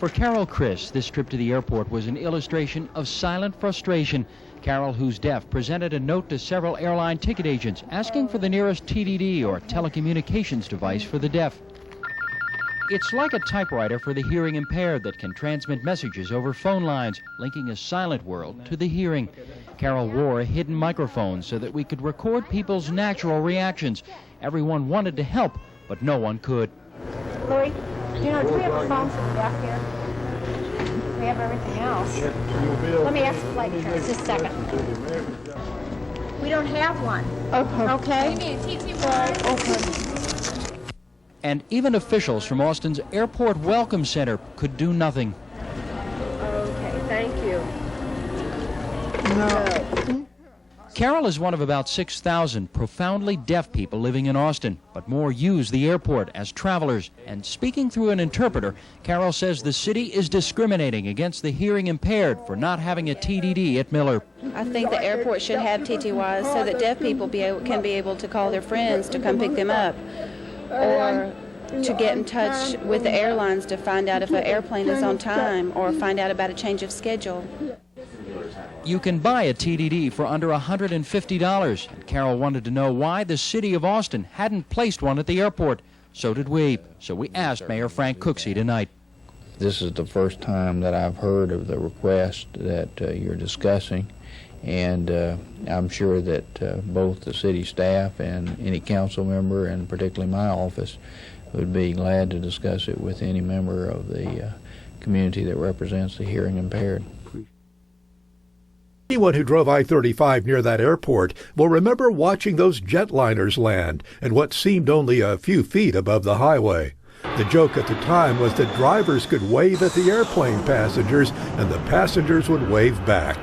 For Carol Chris, this trip to the airport was an illustration of silent frustration. Carol, who's deaf, presented a note to several airline ticket agents asking for the nearest TDD or telecommunications device for the deaf. It's like a typewriter for the hearing impaired that can transmit messages over phone lines, linking a silent world to the hearing. Carol wore a hidden microphone so that we could record people's natural reactions. Everyone wanted to help, but no one could. Louis, do we have a phone for the deaf here? We have everything else. Let me ask the flight attendant just a second. We don't have one. Okay. What do you mean, TT1? Okay. And even officials from Austin's Airport Welcome Center could do nothing. Okay, thank you. No. Carol is one of about 6,000 profoundly deaf people living in Austin, but more use the airport as travelers. And speaking through an interpreter, Carol says the city is discriminating against the hearing impaired for not having a TDD at Miller. I think the airport should have TTYs so that deaf people can be able to call their friends to come pick them up, or to get in touch with the airlines to find out if an airplane is on time or find out about a change of schedule. You can buy a TDD for under $150, and Carol wanted to know why the city of Austin hadn't placed one at the airport. So did we. So we asked Mayor Frank Cooksey tonight. This is the first time that I've heard of the request that you're discussing, and I'm sure that both the city staff and any council member, and particularly my office, would be glad to discuss it with any member of the community that represents the hearing impaired. Anyone who drove I-35 near that airport will remember watching those jetliners land and what seemed only a few feet above the highway. The joke at the time was that drivers could wave at the airplane passengers and the passengers would wave back.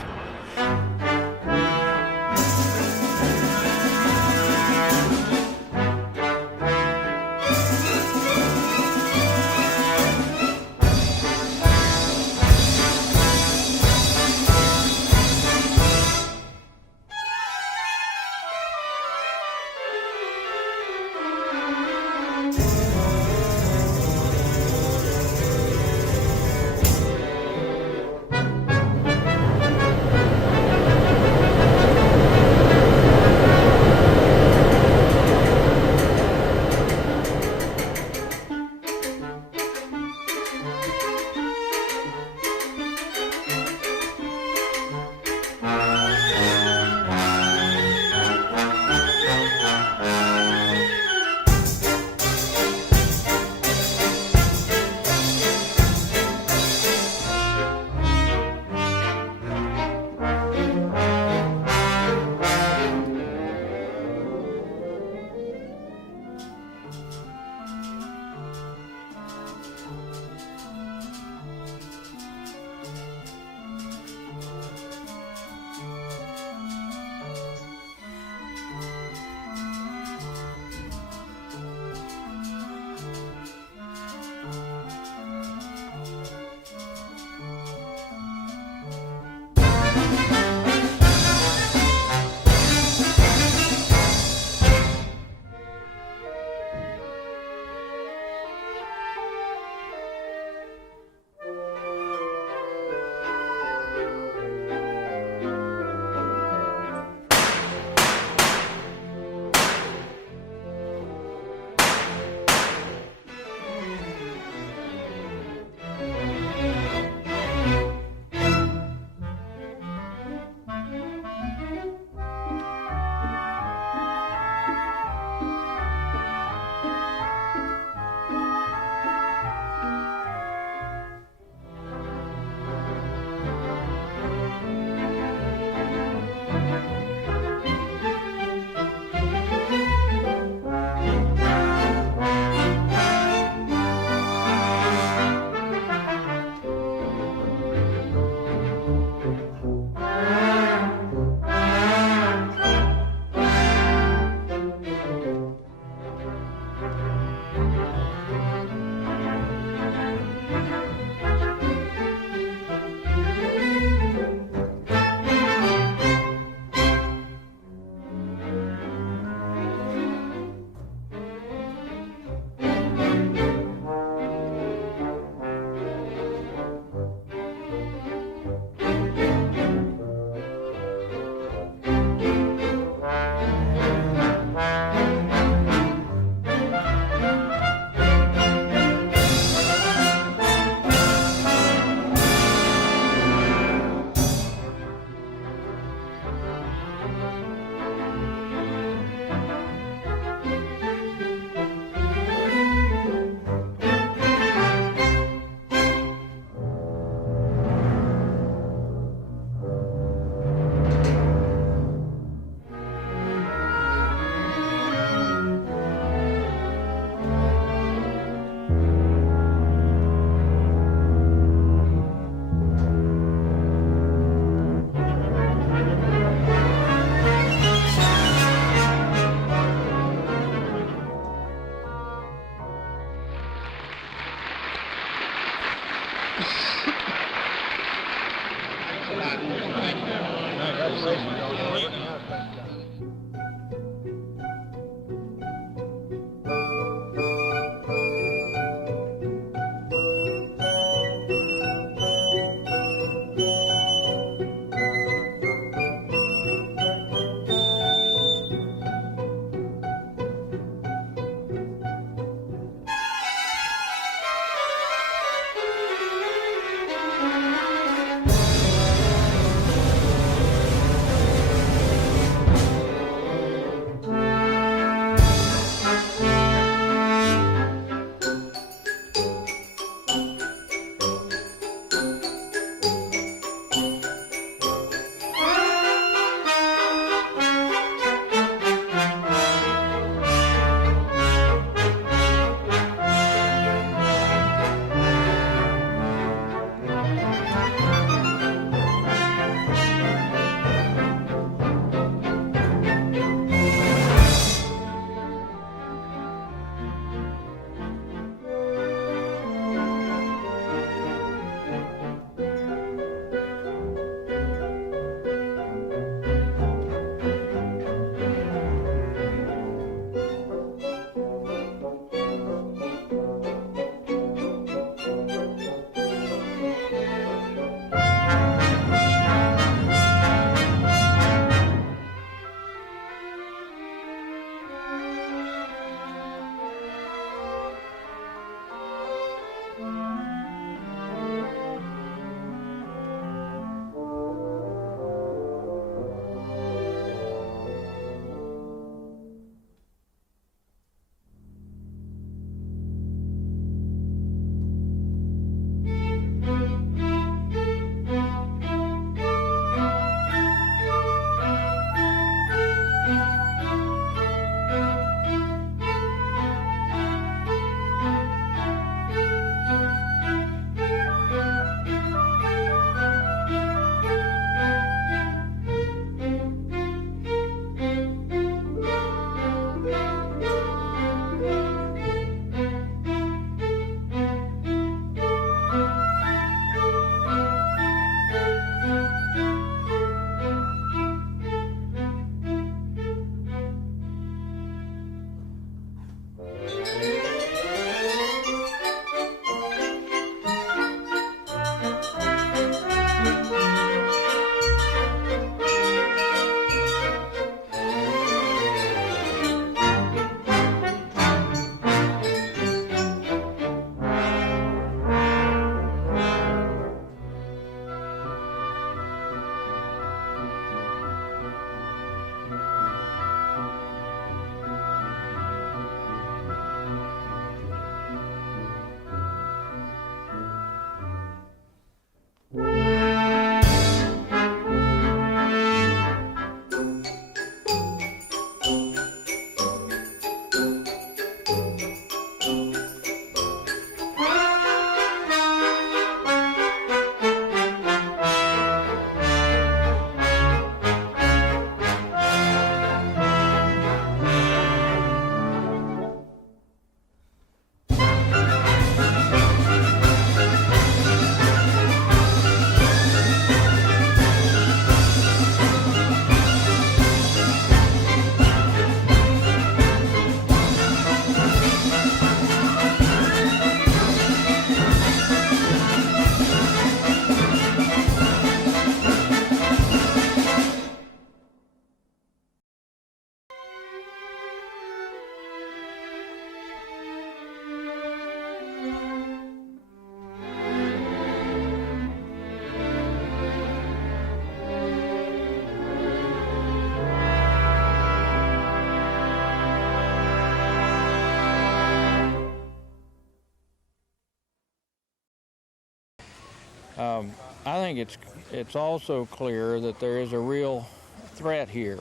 I think it's also clear that there is a real threat here.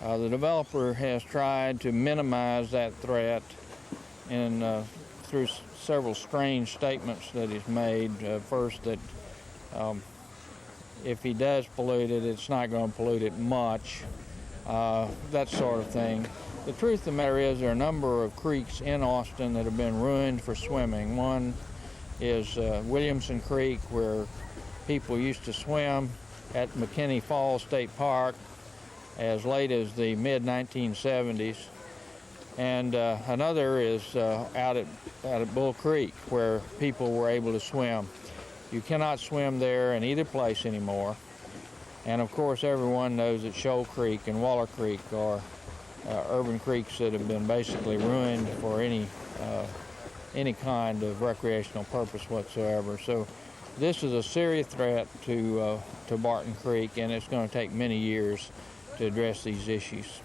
The developer has tried to minimize that threat through several strange statements that he's made. First, that if he does pollute it, it's not going to pollute it much, that sort of thing. The truth of the matter is there are a number of creeks in Austin that have been ruined for swimming. One is Williamson Creek, where people used to swim at McKinney Falls State Park as late as the mid-1970s. And another is out at Bull Creek, where people were able to swim. You cannot swim there in either place anymore. And of course, everyone knows that Shoal Creek and Waller Creek are urban creeks that have been basically ruined for any kind of recreational purpose whatsoever. So this is a serious threat to Barton Creek, and it's going to take many years to address these issues.